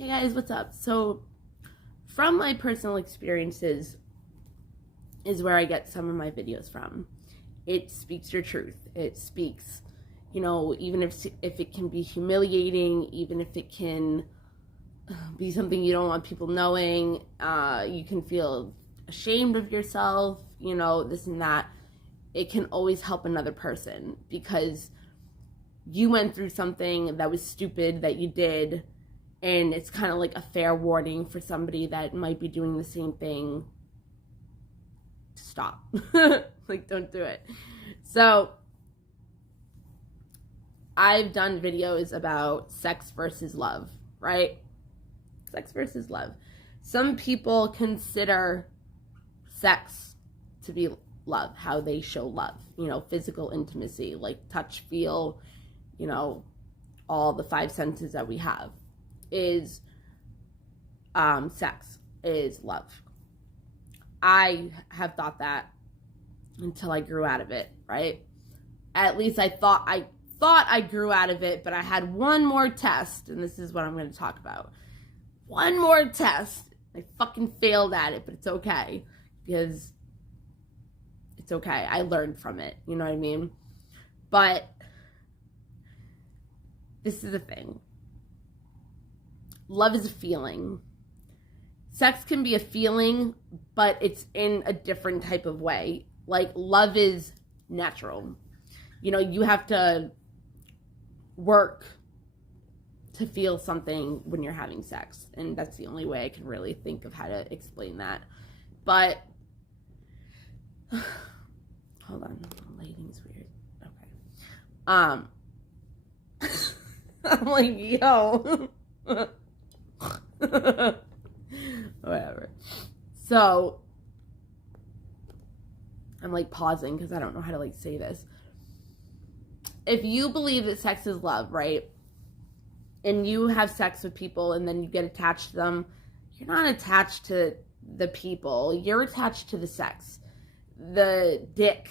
Hey guys, what's up? So, from my personal experiences is where I get some of my videos from. It speaks your truth. It speaks, even if it can be humiliating, even if it can be something you don't want people knowing, you can feel ashamed of yourself, this and that. It can always help another person because you went through something that was stupid that you did, and it's kind of like a fair warning for somebody that might be doing the same thing to stop. Like, don't do it. So, I've done videos about sex versus love, right? Sex versus love. Some people consider sex to be love, how they show love, physical intimacy, like touch, feel, all the five senses that we have is sex is love. I have thought that until I grew out of it, right? At least I thought I grew out of it, but I had one more test, and this is what I'm going to talk about. One more test. I fucking failed at it, but it's okay because it's okay. I learned from it, you know what I mean? But this is the thing. Love is a feeling. Sex can be a feeling, but it's in a different type of way. Like, love is natural. You have to work to feel something when you're having sex. And that's the only way I can really think of how to explain that. But, hold on. The lighting's weird. Okay. I'm like, yo. Whatever. So, I'm like pausing because I don't know how to say this. If you believe that sex is love, right? And you have sex with people and then you get attached to them, you're not attached to the people. You're attached to the sex. The dick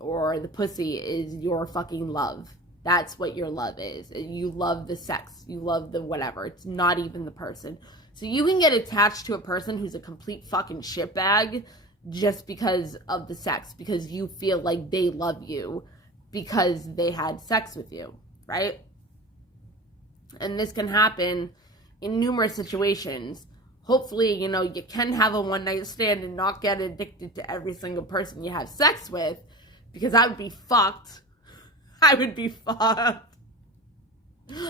or the pussy is your fucking love. That's what your love is. You love the sex. You love the whatever. It's not even the person. So you can get attached to a person who's a complete fucking shitbag just because of the sex, because you feel like they love you because they had sex with you, right? And this can happen in numerous situations. Hopefully, you can have a one-night stand and not get addicted to every single person you have sex with, because I would be fucked. I would be fucked.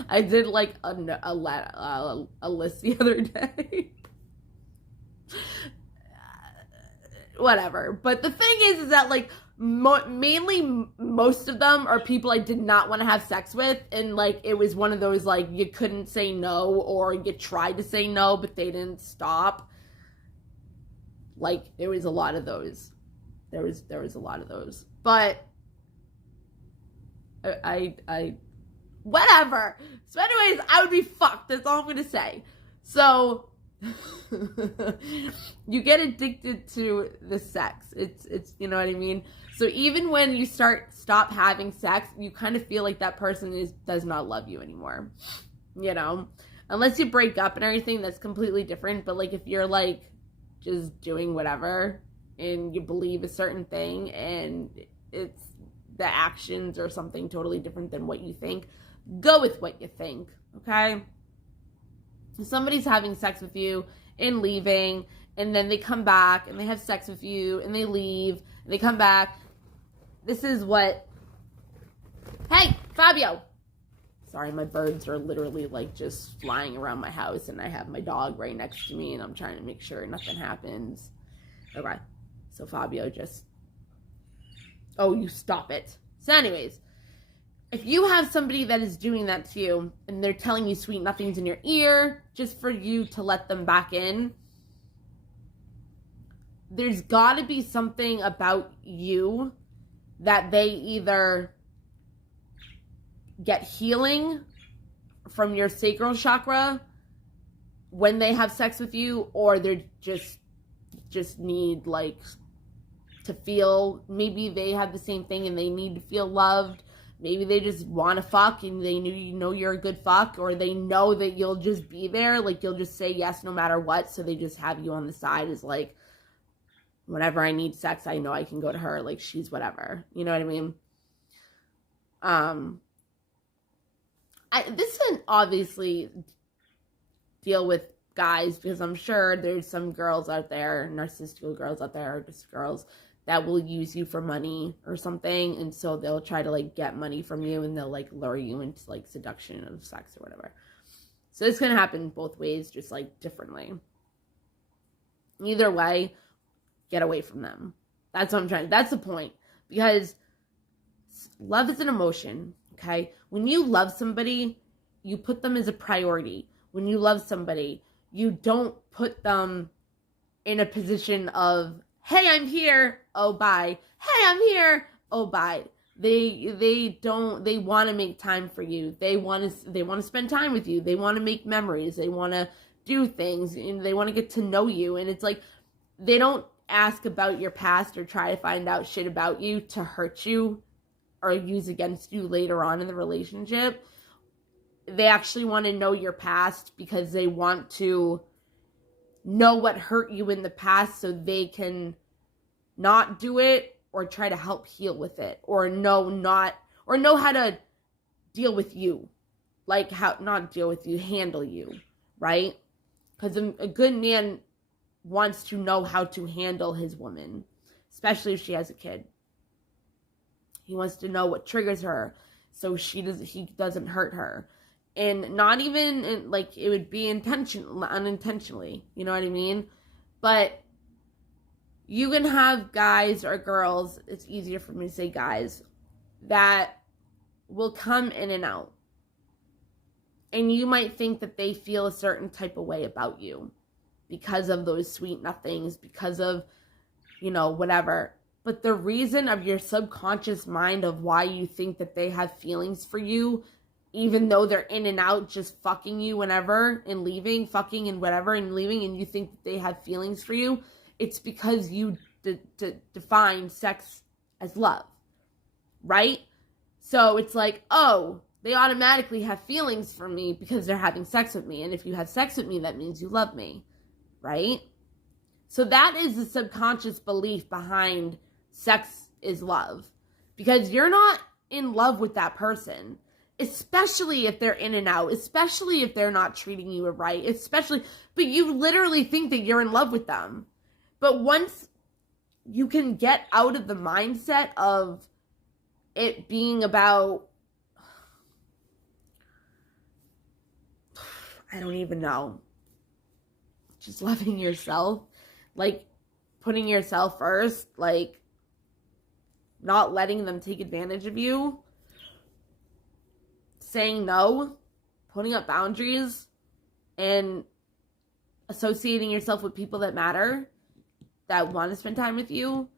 I did a list the other day. Whatever. But the thing is that mainly most of them are people I did not want to have sex with, and it was one of those you couldn't say no, or you tried to say no but they didn't stop. There was a lot of those. There was a lot of those. But I whatever. So anyways, I would be fucked. That's all I'm gonna say. So you get addicted to the sex. It's you know what I mean? So even when you stop having sex, you kind of feel like that person does not love you anymore. Unless you break up and everything, that's completely different. But if you're just doing whatever and you believe a certain thing and it's the actions or something totally different than what you think, go with what you think, okay? If somebody's having sex with you and leaving, and then they come back and they have sex with you and they leave and they come back, this is what... Hey, Fabio! Sorry, my birds are literally just flying around my house, and I have my dog right next to me and I'm trying to make sure nothing happens. Okay, so Fabio just... Oh, you stop it. So anyways, if you have somebody that is doing that to you and they're telling you sweet nothings in your ear just for you to let them back in, there's got to be something about you that they either get healing from your sacral chakra when they have sex with you, or they're just need to feel, maybe they have the same thing and they need to feel loved. maybe they just want to fuck and they know you're a good fuck, or they know that you'll just be there, like you'll just say yes no matter what, so they just have you on the side as like, whenever I need sex, I know I can go to her, like she's whatever, you know what I mean? This doesn't obviously deal with guys, because I'm sure there's some girls out there, narcissistical girls out there, or just girls that will use you for money or something, and so they'll try to like get money from you, and they'll like lure you into like seduction of sex or whatever. So it's gonna happen both ways, just like differently. Either way, get away from them. That's what I'm trying. That's the point, because love is an emotion. Okay, when you love somebody, you put them as a priority. When you love somebody, you don't put them in a position of, hey, I'm here, oh, bye. Hey, I'm here, oh, bye. They want to make time for you. They want to spend time with you. They want to make memories. They want to do things, and they want to get to know you. And it's like, they don't ask about your past or try to find out shit about you to hurt you or use against you later on in the relationship. They actually want to know your past because they want to know what hurt you in the past, so they can not do it or try to help heal with it, or know how to deal with you, like how not deal with you, handle you, right? Because a good man wants to know how to handle his woman, especially if she has a kid. He wants to know what triggers her, so he doesn't hurt her. And not even, like, it would be unintentionally, you know what I mean? But you can have guys or girls, it's easier for me to say guys, that will come in and out. And you might think that they feel a certain type of way about you because of those sweet nothings, because of, whatever. But the reason of your subconscious mind of why you think that they have feelings for you, even though they're in and out just fucking you whenever and leaving, fucking and whatever and leaving, and you think that they have feelings for you, it's because you define sex as love, right? So it's like, oh, they automatically have feelings for me because they're having sex with me. And if you have sex with me, that means you love me, right? So that is the subconscious belief behind sex is love. Because you're not in love with that person. Especially if they're in and out. Especially if they're not treating you right. But you literally think that you're in love with them. But once you can get out of the mindset of it being about, I don't even know, just loving yourself, like putting yourself first, like not letting them take advantage of you, saying no, putting up boundaries, and associating yourself with people that matter, that want to spend time with you.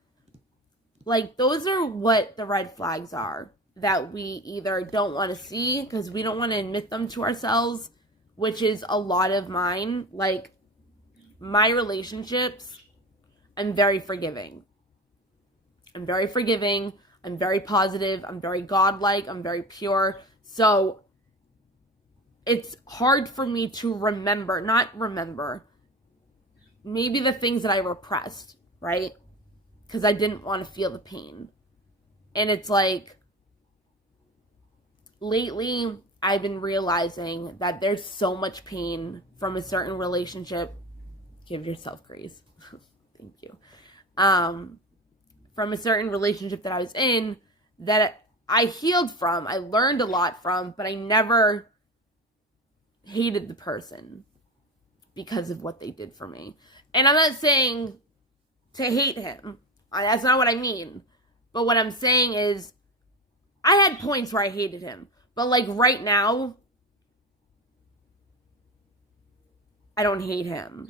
Like, those are what the red flags are that we either don't want to see because we don't want to admit them to ourselves, which is a lot of mine. Like, my relationships, I'm very forgiving. I'm very positive, I'm very godlike, I'm very pure. So it's hard for me to maybe the things that I repressed, right? Because I didn't want to feel the pain. And it's like, lately, I've been realizing that there's so much pain from a certain relationship. Give yourself grace. Thank you. From a certain relationship that I was in that I healed from, I learned a lot from, but I never hated the person because of what they did for me. And I'm not saying to hate him. That's not what I mean. But what I'm saying is, I had points where I hated him. But like right now, I don't hate him.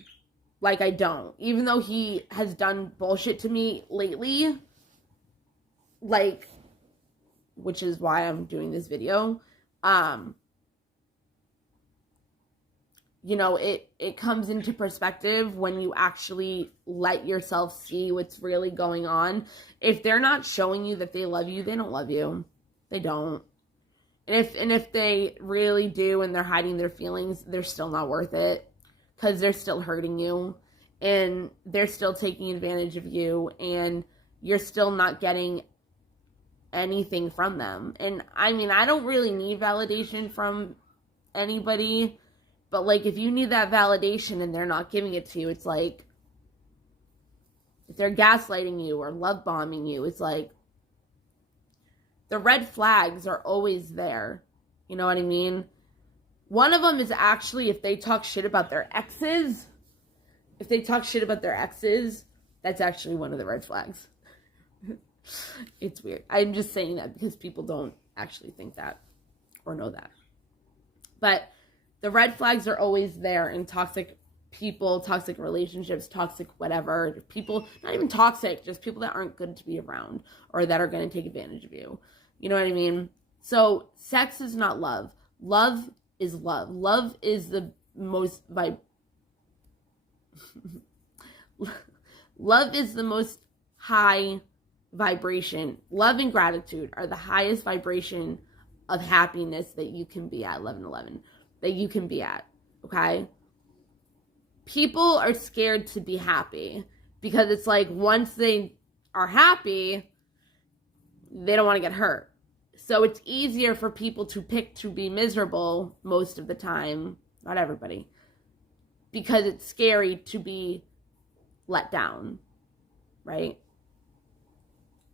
Like, I don't. Even though he has done bullshit to me lately, like, which is why I'm doing this video, it comes into perspective when you actually let yourself see what's really going on. If they're not showing you that they love you, they don't love you. They don't. And if they really do and they're hiding their feelings, they're still not worth it, because they're still hurting you and they're still taking advantage of you, and you're still not getting anything from them. And I mean, I don't really need validation from anybody, but like, if you need that validation and they're not giving it to you, it's like, if they're gaslighting you or love bombing you, it's like, the red flags are always there. You know what I mean? One of them is actually if they talk shit about their exes. If they talk shit about their exes, that's actually one of the red flags. It's weird. I'm just saying that because people don't actually think that or know that. But the red flags are always there in toxic people, toxic relationships, toxic whatever. People, not even toxic, just people that aren't good to be around or that are going to take advantage of you. You know what I mean? So sex is not love. Love is love. Love is the most love is the most high vibration. Love and gratitude are the highest vibration of happiness that you can be at. 1111 that you can be at. Okay? People are scared to be happy because it's like, once they are happy, they don't want to get hurt. So it's easier for people to pick to be miserable most of the time, not everybody, because it's scary to be let down, right?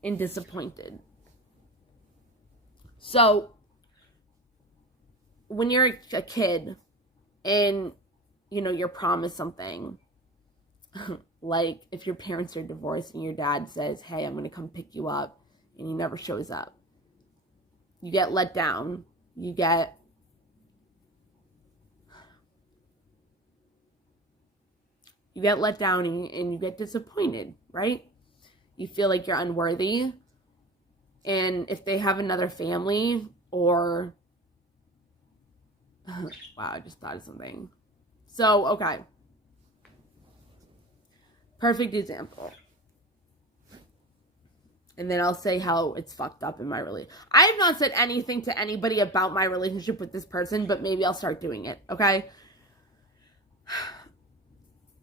And disappointed. So when you're a kid and, you know, you're promised something, like if your parents are divorced and your dad says, hey, I'm going to come pick you up, and he never shows up, you get let down. You get let down and you get disappointed, right? You feel like you're unworthy. And if they have another family or wow, I just thought of something. So, okay. Perfect example. And then I'll say how it's fucked up in my relationship. I have not said anything to anybody about my relationship with this person, but maybe I'll start doing it, okay?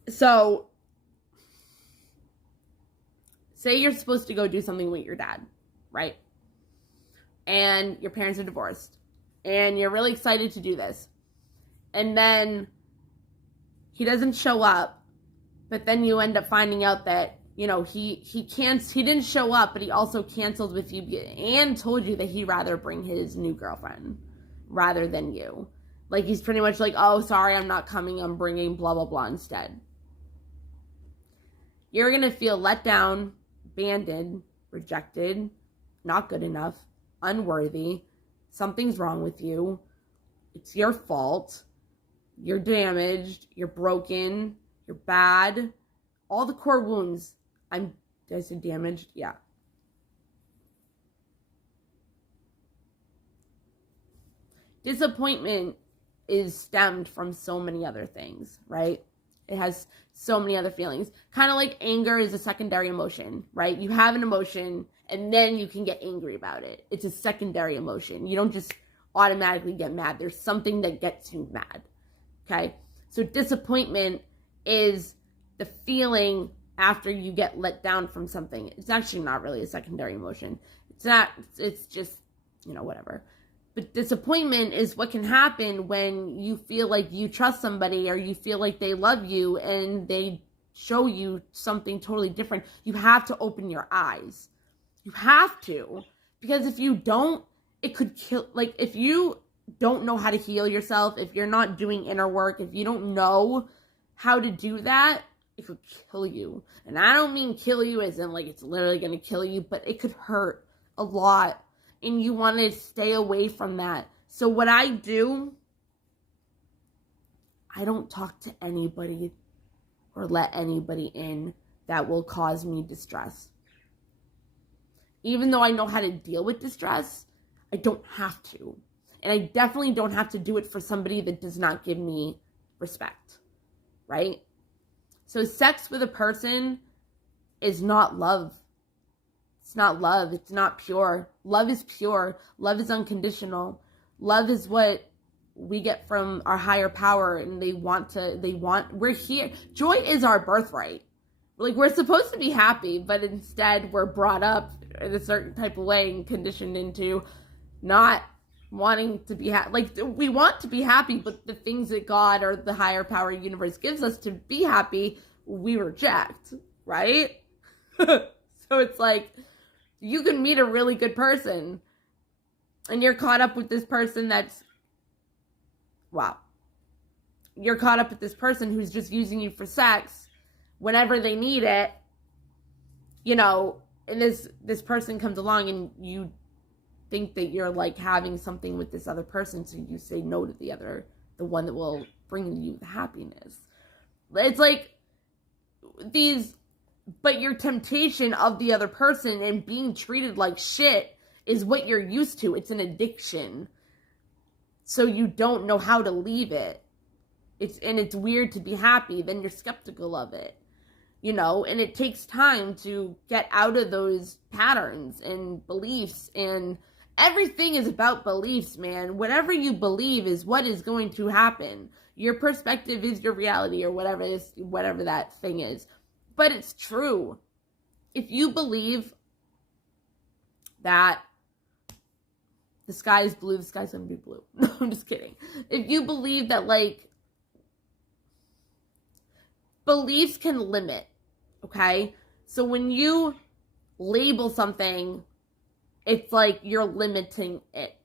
So, say you're supposed to go do something with your dad, right? And your parents are divorced. And you're really excited to do this. And then he doesn't show up, but then you end up finding out that, you know, he didn't show up, but he also canceled with you and told you that he'd rather bring his new girlfriend rather than you. Like, he's pretty much like, oh, sorry, I'm not coming, I'm bringing blah, blah, blah instead. You're going to feel let down, abandoned, rejected, not good enough, unworthy, something's wrong with you, it's your fault, you're damaged, you're broken, you're bad, all the core wounds. Did I say damaged? Yeah. Disappointment is stemmed from so many other things, right? It has so many other feelings. Kind of like anger is a secondary emotion, right? You have an emotion and then you can get angry about it. It's a secondary emotion. You don't just automatically get mad. There's something that gets you mad, okay? So disappointment is the feeling after you get let down from something. It's actually not really a secondary emotion. It's just, you know, whatever. But disappointment is what can happen when you feel like you trust somebody or you feel like they love you and they show you something totally different. You have to open your eyes. You have to. Because if you don't, it could kill. Like, if you don't know how to heal yourself, if you're not doing inner work, if you don't know how to do that, it could kill you. And I don't mean kill you as in like it's literally going to kill you, but it could hurt a lot. And you want to stay away from that. So what I do, I don't talk to anybody or let anybody in that will cause me distress. Even though I know how to deal with distress, I don't have to. And I definitely don't have to do it for somebody that does not give me respect, right? So sex with a person is not love. It's not love. It's not pure. Love is pure. Love is unconditional. Love is what we get from our higher power, and we're here. Joy is our birthright. Like, we're supposed to be happy, but instead we're brought up in a certain type of way and conditioned into not wanting to be happy. Like, we want to be happy, but the things that God or the higher power universe gives us to be happy, we reject, right? So it's like, you can meet a really good person and you're caught up with this person you're caught up with this person who's just using you for sex whenever they need it, and this person comes along and you think that you're like having something with this other person, so you say no to the one that will bring you the happiness. It's like but your temptation of the other person and being treated like shit is what you're used to. It's an addiction. So you don't know how to leave it. It's weird to be happy, then you're skeptical of it. And it takes time to get out of those patterns and beliefs, and everything is about beliefs, man. Whatever you believe is what is going to happen. Your perspective is your reality, or whatever that thing is. But it's true. If you believe that the sky is blue, the sky's gonna be blue. No, I'm just kidding. If you believe that, like, beliefs can limit, okay? So when you label something, it's like you're limiting it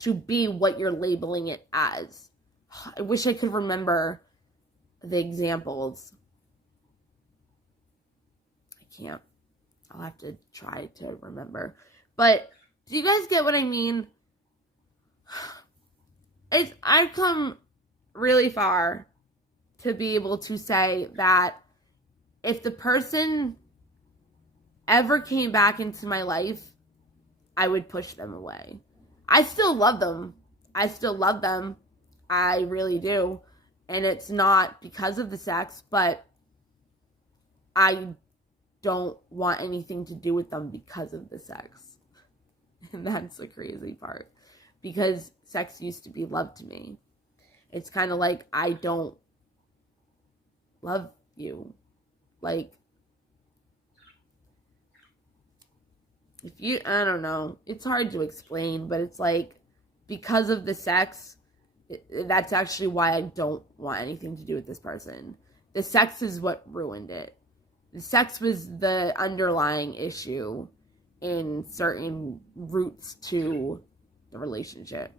to be what you're labeling it as. I wish I could remember the examples. I can't. I'll have to try to remember. But do you guys get what I mean? I've come really far to be able to say that if the person ever came back into my life, I would push them away. I still love them. I really do. And it's not because of the sex, but I don't want anything to do with them because of the sex. And that's the crazy part. Because sex used to be love to me. It's kind of like, I don't love you. Like, I don't know. It's hard to explain, but it's like, because of the sex, that's actually why I don't want anything to do with this person. The sex is what ruined it. The sex was the underlying issue in certain roots to the relationship.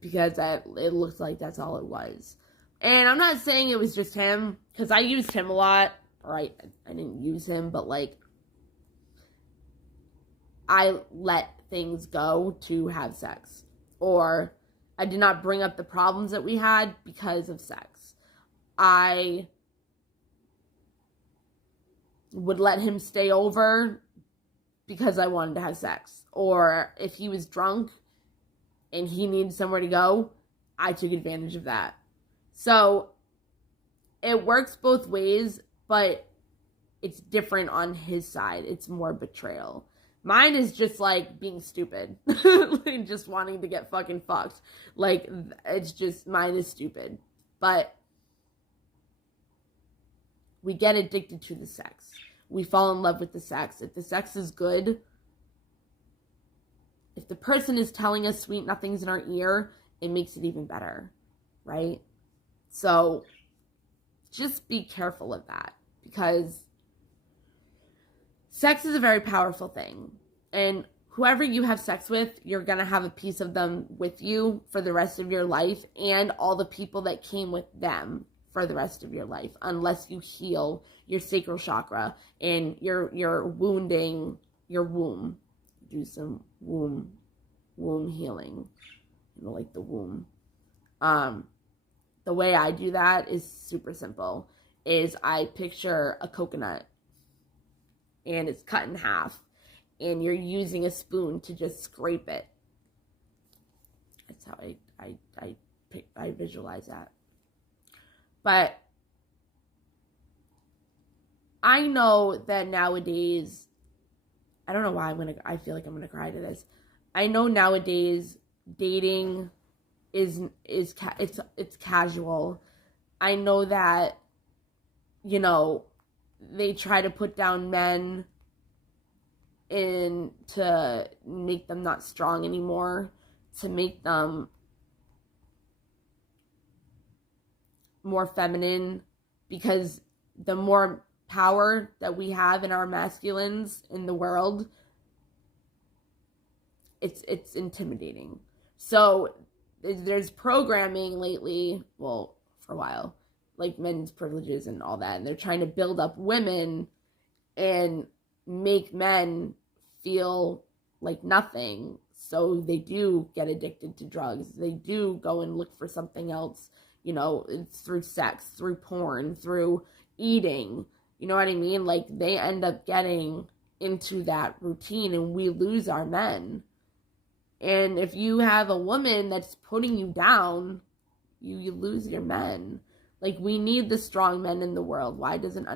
Because it looks like that's all it was. And I'm not saying it was just him, because I used him a lot. Or I didn't use him, but like, I let things go to have sex. Or I did not bring up the problems that we had because of sex. I would let him stay over because I wanted to have sex. Or if he was drunk and he needed somewhere to go, I took advantage of that. So it works both ways, but it's different on his side. It's more betrayal. Mine is just like being stupid. Just wanting to get fucking fucked. Like, it's just, mine is stupid. But we get addicted to the sex. We fall in love with the sex. If the sex is good, if the person is telling us sweet nothings in our ear, it makes it even better, right? So just be careful of that, because sex is a very powerful thing. And whoever you have sex with, you're going to have a piece of them with you for the rest of your life, and all the people that came with them for the rest of your life, unless you heal your sacral chakra and you're wounding your womb. Do some womb healing, like the womb. The way I do that is super simple. Is I picture a coconut and it's cut in half, and you're using a spoon to just scrape it. That's how I visualize that. But I know that nowadays, I don't know why I feel like I'm gonna cry to this. I know nowadays dating it's casual. I know that, you know, they try to put down men in to make them not strong anymore, to make them more feminine, because the more power that we have in our masculines in the world, it's intimidating. So there's programming lately, well, for a while, like men's privileges and all that, and they're trying to build up women and make men feel like nothing. So they do get addicted to drugs. They do go and look for something else. You know, it's through sex, through porn, through eating. You know what I mean? Like, they end up getting into that routine, and we lose our men. And if you have a woman that's putting you down, you lose your men. Like, we need the strong men in the world. Why doesn't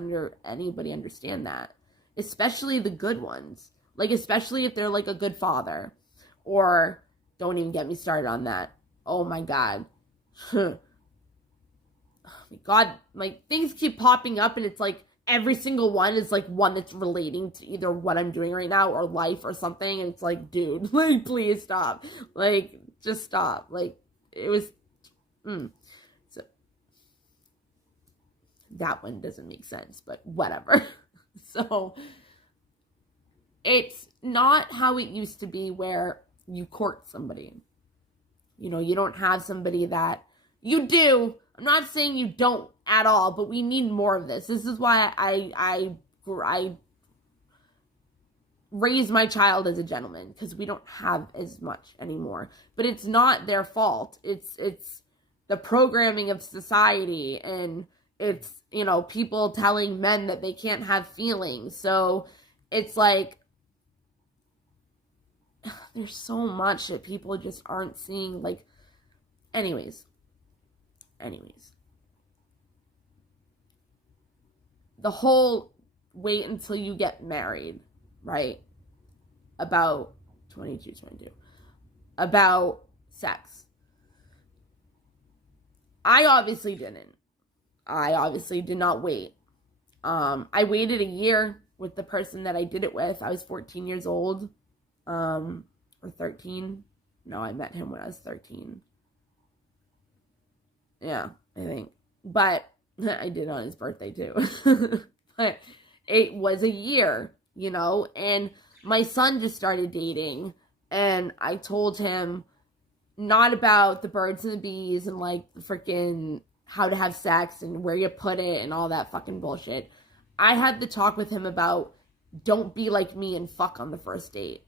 anybody understand that? Especially the good ones. Like, especially if they're like a good father. Or, don't even get me started on that. Oh my God. Oh my God. Like, things keep popping up, and it's like every single one is like one that's relating to either what I'm doing right now or life or something. And it's like, dude, like, please stop. Like, just stop. Like, it was... So, that one doesn't make sense, but whatever. So, it's not how it used to be where you court somebody. You know, you don't have somebody that you do. I'm not saying you don't at all, but we need more of this. This is why I raised my child as a gentleman, because we don't have as much anymore. But it's not their fault. It's the programming of society, and it's, you know, people telling men that they can't have feelings. So it's like, there's so much that people just aren't seeing. Like, anyways, the whole wait until you get married, right? About 22, about sex. I obviously didn't. I obviously did not wait. I waited a year with the person that I did it with. I was 14 years old, or 13. No, I met him when I was 13. Yeah, I think. But I did on his birthday too. But it was a year, you know, and my son just started dating, and I told him not about the birds and the bees and like the freaking how to have sex and where you put it and all that fucking bullshit. I had the talk with him about, don't be like me and fuck on the first date,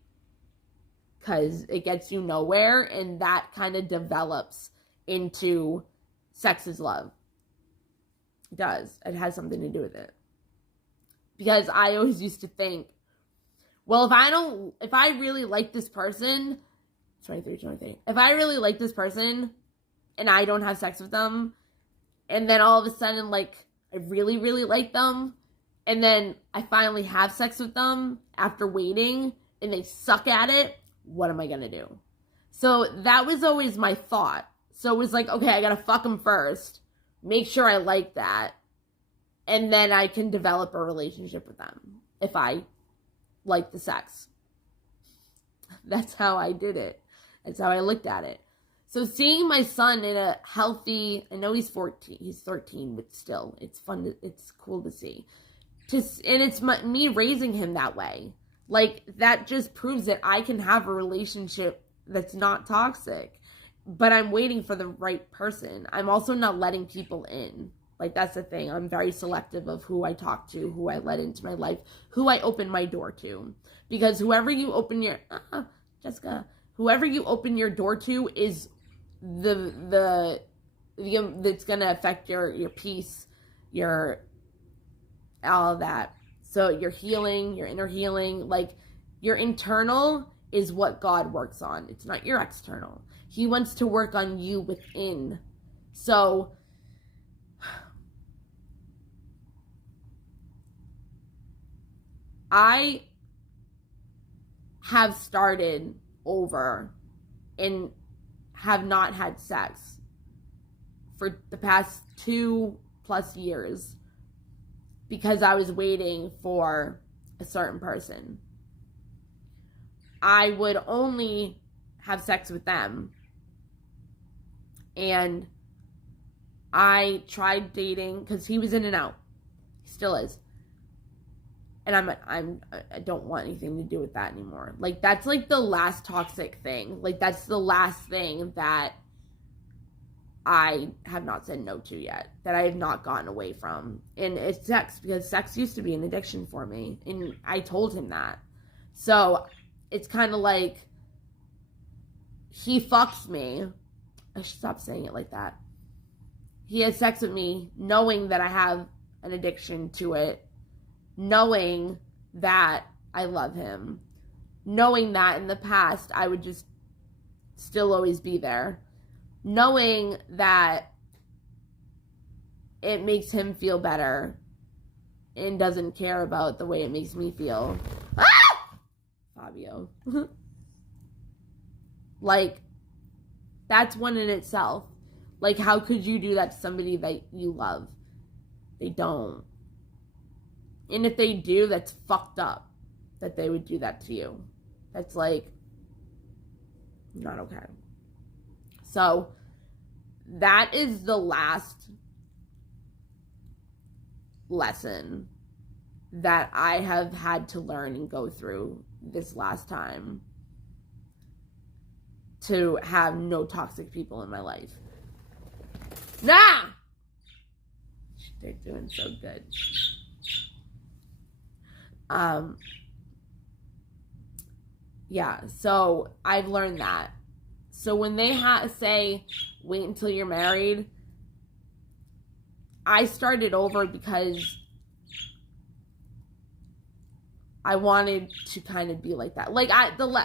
because it gets you nowhere, and that kind of develops into sex is love. It does. It has something to do with it. Because I always used to think, well, if I really like this person, 23, if I really like this person and I don't have sex with them, and then all of a sudden, like, I really, really like them, and then I finally have sex with them after waiting, and they suck at it, what am I gonna do? So that was always my thought. So it was like, okay, I gotta fuck them first, make sure I like that, and then I can develop a relationship with them if I like the sex. That's how I did it. That's how I looked at it. So seeing my son in a healthy, I know he's 14, he's 13, but still, it's fun, it's cool to see. And it's me raising him that way. Like, that just proves that I can have a relationship that's not toxic. But I'm waiting for the right person. I'm also not letting people in. Like, that's the thing. I'm very selective of who I talk to, who I let into my life, who I open my door to. Because whoever you open your... whoever you open your door to is that's going to affect your peace, your... all of that. So your healing, your inner healing, like, your internal is what God works on. It's not your external. He wants to work on you within. So I have started over and have not had sex for the past 2+ years because I was waiting for a certain person. I would only have sex with them. And I tried dating because he was in and out. He still is. And I don't want anything to do with that anymore. Like, that's like the last toxic thing. Like, that's the last thing that I have not said no to yet, that I have not gotten away from. And it's sex, because sex used to be an addiction for me. And I told him that. So it's kind of like he fucks me. I should stop saying it like that. He has sex with me knowing that I have an addiction to it, knowing that I love him, knowing that in the past I would just still always be there, knowing that it makes him feel better and doesn't care about the way it makes me feel. Ah! Fabio. Like, that's one in itself. Like, how could you do that to somebody that you love? They don't. And if they do, that's fucked up that they would do that to you. That's, like, not okay. So, that is the last lesson that I have had to learn and go through this last time, to have no toxic people in my life. Nah! They're doing so good. Yeah, so I've learned that. So when they say, wait until you're married, I started over because I wanted to kind of be like that. Like,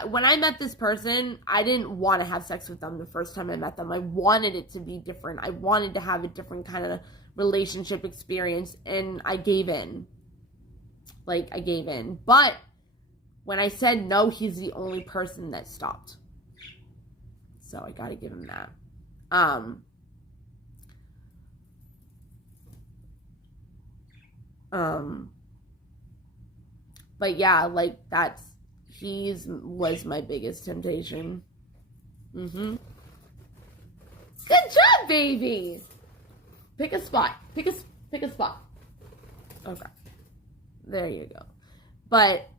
when I met this person, I didn't want to have sex with them the first time I met them. I wanted it to be different. I wanted to have a different kind of relationship experience, and I gave in. Like, I gave in. But when I said no, he's the only person that stopped. So I gotta give him that. But yeah, like, was my biggest temptation. Good job, baby. Pick a spot. Pick a spot. Okay. There you go. But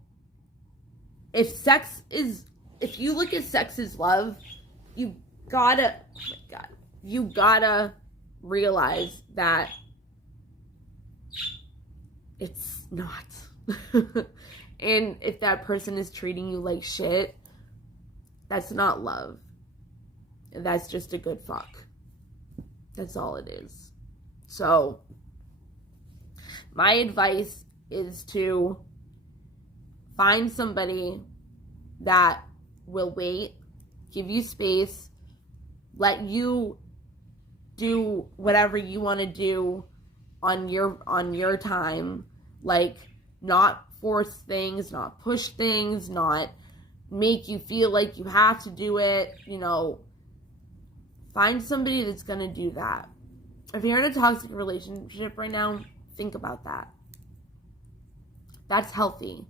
if you look at sex as love, you gotta realize that it's not. And if that person is treating you like shit, that's not love. That's just a good fuck. That's all it is. So, my advice is to find somebody that will wait, give you space, let you do whatever you want to do on your time. Like, not force things, not push things, not make you feel like you have to do it. You know, find somebody that's going to do that. If you're in a toxic relationship right now, think about that. That's healthy,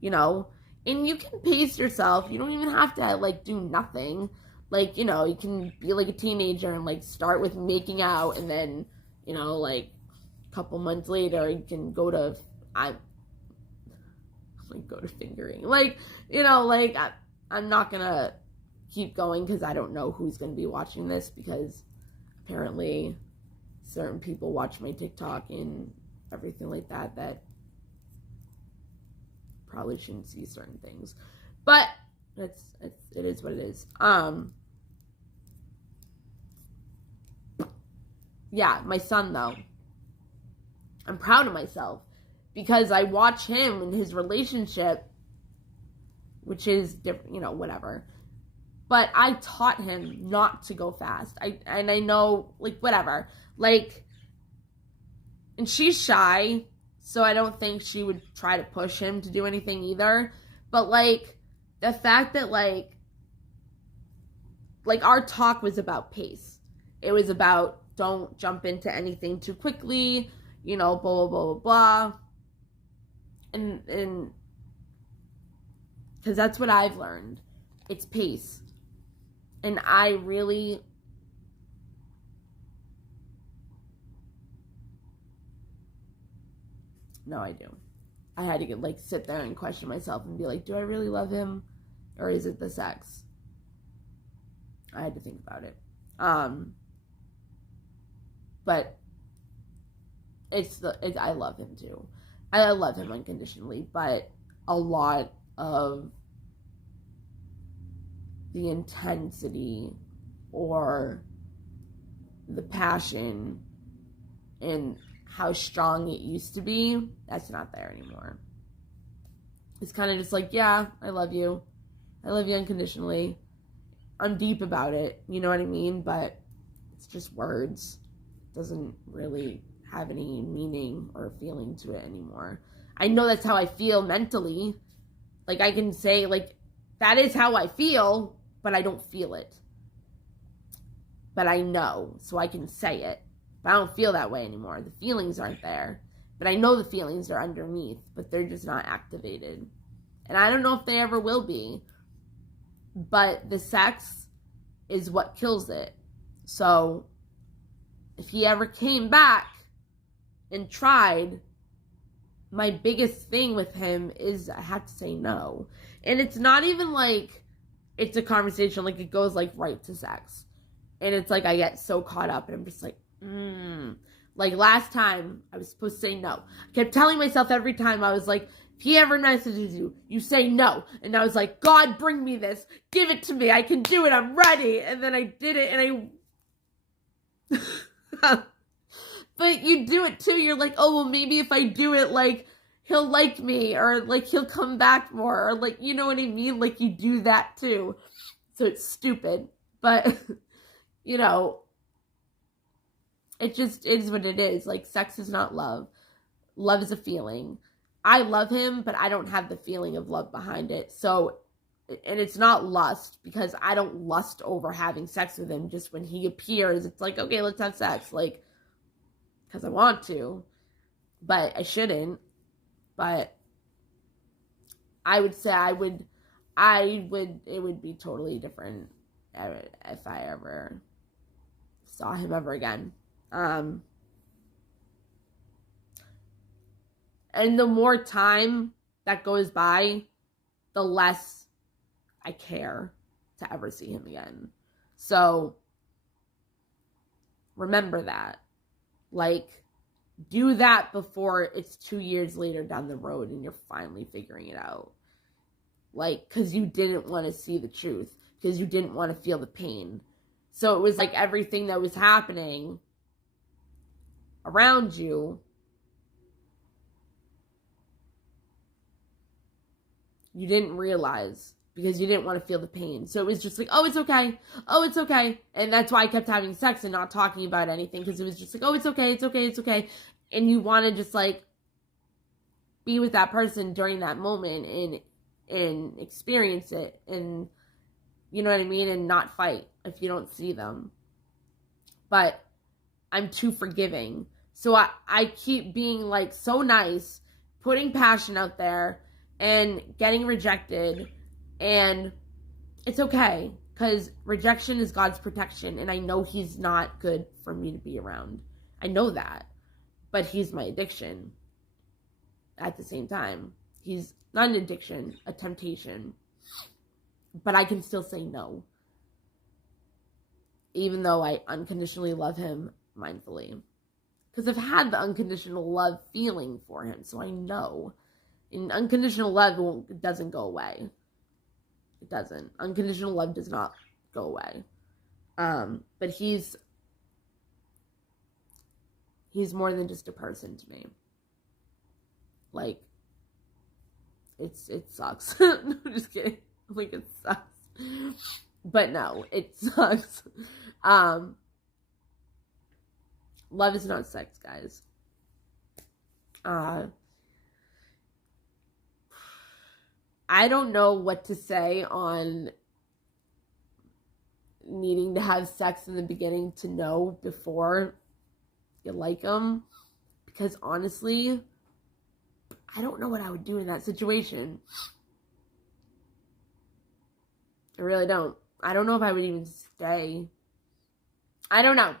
you know? And you can pace yourself. You don't even have to, like, do nothing. Like, you know, you can be like a teenager and, like, start with making out, and then, you know, like, a couple months later, you can go to fingering. Like, you know, like, I'm not gonna keep going because I don't know who's gonna be watching this, because apparently certain people watch my TikTok and everything like that probably shouldn't see certain things. But it is what it is. Yeah, my son, though. I'm proud of myself because I watch him in his relationship, which is different, you know, whatever. But I taught him not to go fast. I know, like, whatever. Like, and she's shy, so I don't think she would try to push him to do anything either. But, like, the fact that like our talk was about pace. It was about don't jump into anything too quickly, you know, blah, blah, blah, blah, blah. And because that's what I've learned. It's pace. And I really, no, I do. I had to like sit there and question myself and be like, do I really love him? Or is it the sex? I had to think about it. But I love him too. I love him unconditionally, but a lot of the intensity or the passion and how strong it used to be, that's not there anymore. It's kind of just like, yeah, I love you. I love you unconditionally. I'm deep about it, you know what I mean? But it's just words. It doesn't really have any meaning or feeling to it anymore. I know that's how I feel mentally. Like, I can say, like, that is how I feel, but I don't feel it. But I know, so I can say it. But I don't feel that way anymore. The feelings aren't there. But I know the feelings are underneath, but they're just not activated. And I don't know if they ever will be. But the sex is what kills it. So if he ever came back and tried, my biggest thing with him is I have to say no. And it's not even like it's a conversation, like it goes like right to sex. And it's like I get so caught up and I'm just like, Like last time I was supposed to say no. I kept telling myself every time, I was like, if he ever messages you, you say no. And I was like, God, bring me this. Give it to me. I can do it. I'm ready. And then I did it and but you do it too. You're like, oh, well, maybe if I do it, like, he'll like me or like he'll come back more or like, you know what I mean? Like you do that too. So it's stupid. But, you know, it just is what it is. Like, sex is not love. Love is a feeling. I love him, but I don't have the feeling of love behind it. So, and it's not lust because I don't lust over having sex with him. Just when he appears, it's like, okay, let's have sex. Like, because I want to, but I shouldn't. But I would say it would be totally different if I ever saw him ever again. And the more time that goes by, the less I care to ever see him again. So remember that. Like, do that before it's 2 years later down the road and you're finally figuring it out. Like, because you didn't want to see the truth. Because you didn't want to feel the pain. So it was like everything that was happening around you, you didn't realize because you didn't want to feel the pain. So it was just like, oh, it's okay. Oh, it's okay. And that's why I kept having sex and not talking about anything, because it was just like, oh, it's okay. It's okay. It's okay. And you want to just like be with that person during that moment and experience it, and you know what I mean, and not fight if you don't see them. But I'm too forgiving. So I keep being like so nice, putting passion out there and getting rejected. And it's okay, because rejection is God's protection. And I know he's not good for me to be around. I know that. But he's my addiction at the same time. He's not an addiction, a temptation. But I can still say no. Even though I unconditionally love him mindfully. Because I've had the unconditional love feeling for him, so I know. And unconditional love doesn't go away. It doesn't. Unconditional love does not go away. But he's more than just a person to me. Like, it sucks. No, I'm just kidding. Like, it sucks. But no, it sucks. Love is not sex, guys. I don't know what to say on needing to have sex in the beginning to know before you like them. Because honestly, I don't know what I would do in that situation. I really don't. I don't know if I would even stay. I don't know.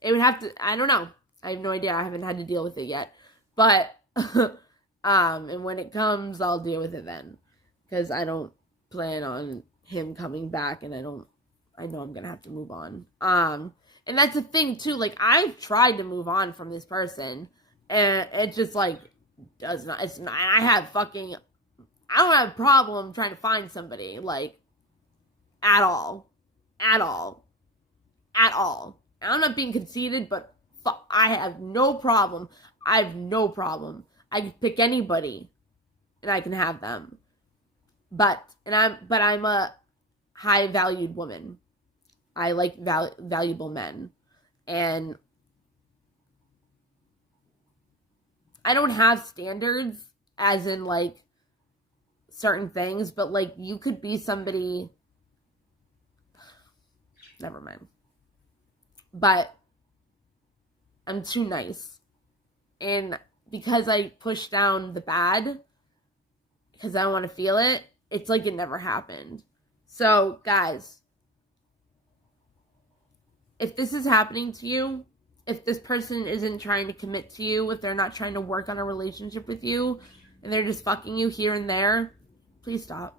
It would have to, I don't know. I have no idea. I haven't had to deal with it yet. But, and when it comes, I'll deal with it then. Because I don't plan on him coming back, and I know I'm going to have to move on. And that's the thing, too. Like, I've tried to move on from this person, and it just, like, does not, it's not, I don't have a problem trying to find somebody, like, at all. At all. At all. And I'm not being conceited, but I have no problem. I have no problem. I can pick anybody, and I can have them. But I'm a high valued woman. I like valuable men, and I don't have standards as in like certain things, but like you could be somebody. Never mind. But I'm too nice. And because I push down the bad, because I don't want to feel it, it's like it never happened. So, guys, if this is happening to you, if this person isn't trying to commit to you, if they're not trying to work on a relationship with you, and they're just fucking you here and there, please stop.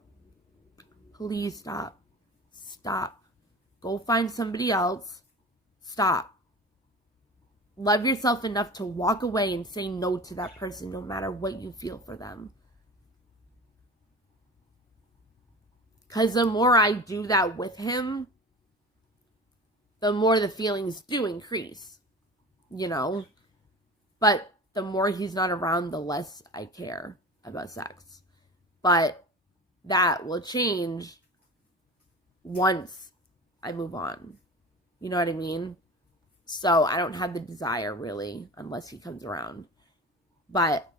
Please stop. Stop. Go find somebody else. Stop. Love yourself enough to walk away and say no to that person no matter what you feel for them. Because the more I do that with him, the more the feelings do increase. You know? But the more he's not around, the less I care about sex. But that will change once I move on. You know what I mean? So I don't have the desire really unless he comes around. But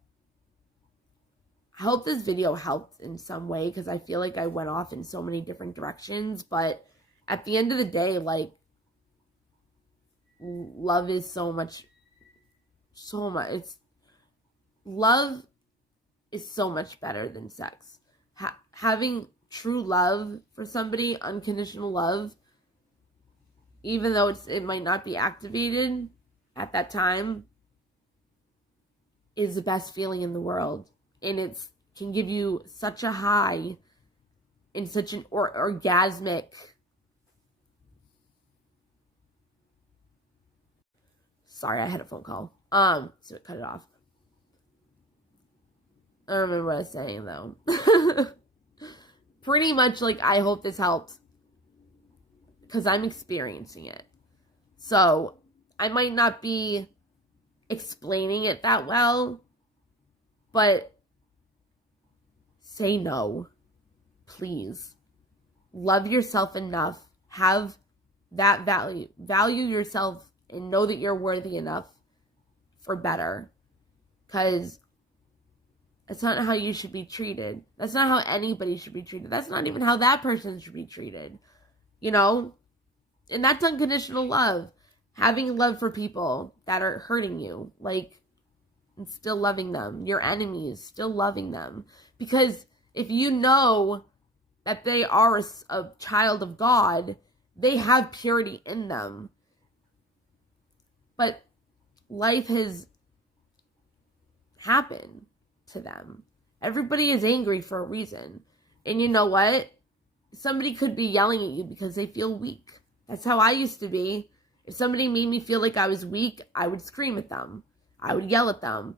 I hope this video helped in some way because I feel like I went off in so many different directions. But at the end of the day, like, love is so much. Love is so much better than sex. Having true love for somebody, unconditional love, even though it might not be activated at that time, is the best feeling in the world. And it can give you such a high and such an orgasmic. Sorry, I had a phone call. So it cut it off. I don't remember what I was saying, though. Pretty much, like, I hope this helped. Because I'm experiencing it. So, I might not be explaining it that well. But, say no. Please. Love yourself enough. Have that value. Value yourself and know that you're worthy enough for better. Because that's not how you should be treated. That's not how anybody should be treated. That's not even how that person should be treated. You know? And that's unconditional love. Having love for people that are hurting you. Like, and still loving them. Your enemies, still loving them. Because if you know that they are a child of God, they have purity in them. But life has happened to them. Everybody is angry for a reason. And you know what? Somebody could be yelling at you because they feel weak. That's how I used to be. If somebody made me feel like I was weak, I would scream at them. I would yell at them.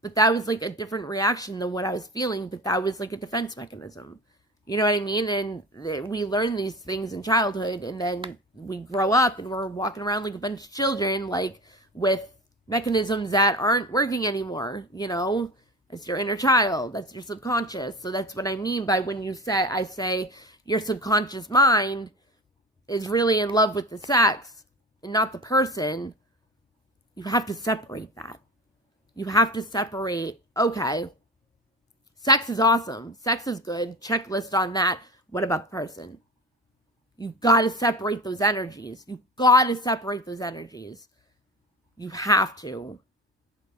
But that was like a different reaction than what I was feeling. But that was like a defense mechanism. You know what I mean? And we learn these things in childhood. And then we grow up and we're walking around like a bunch of children. Like with mechanisms that aren't working anymore. You know? That's your inner child. That's your subconscious. So that's what I mean by when I say your subconscious mind is really in love with the sex and not the person. You have to separate that. You have to separate, okay, Sex is awesome. Sex is good. Checklist on that. What about the person? You gotta separate those energies. You have to.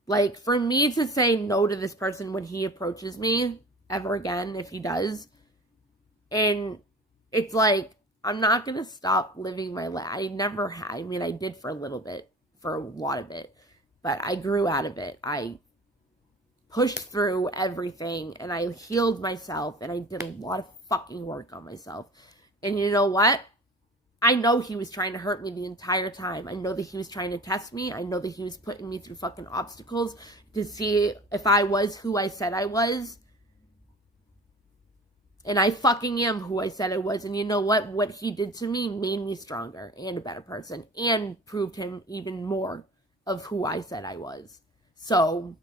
Like, for me to say no to this person when he approaches me ever again, if he does, and it's like, I'm not gonna stop living my life. I did for a little bit, for a lot of it, but I grew out of it. I pushed through everything, and I healed myself, and I did a lot of fucking work on myself. And you know what? I know he was trying to hurt me the entire time. I know that he was trying to test me. I know that he was putting me through fucking obstacles to see if I was who I said I was. And I fucking am who I said I was. And you know what? What he did to me made me stronger and a better person and proved him even more of who I said I was. So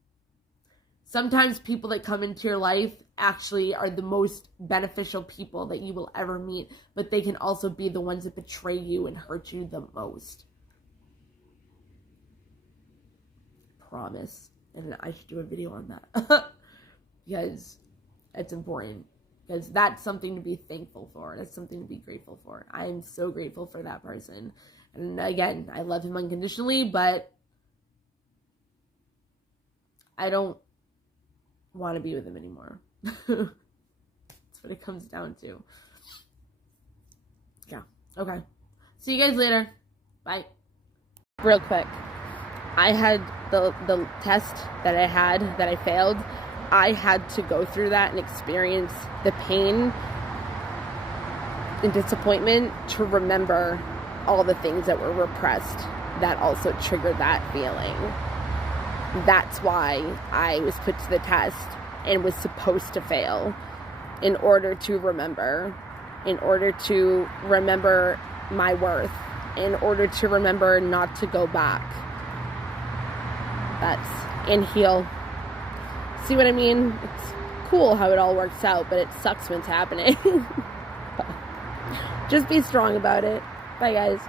sometimes people that come into your life actually are the most beneficial people that you will ever meet, but they can also be the ones that betray you and hurt you the most. Promise. And I should do a video on that. Because it's important. Because that's something to be thankful for. That's something to be grateful for. I am so grateful for that person. And again, I love him unconditionally, but I don't want to be with him anymore. That's what it comes down to. Yeah. Okay. See you guys later. Bye. Real quick. I had the test that I failed. I had to go through that and experience the pain and disappointment to remember all the things that were repressed that also triggered that feeling. That's why I was put to the test and was supposed to fail in order to remember my worth, in order to remember not to go back. And heal. See what I mean? It's cool how it all works out, but it sucks when it's happening. Just be strong about it. Bye, guys.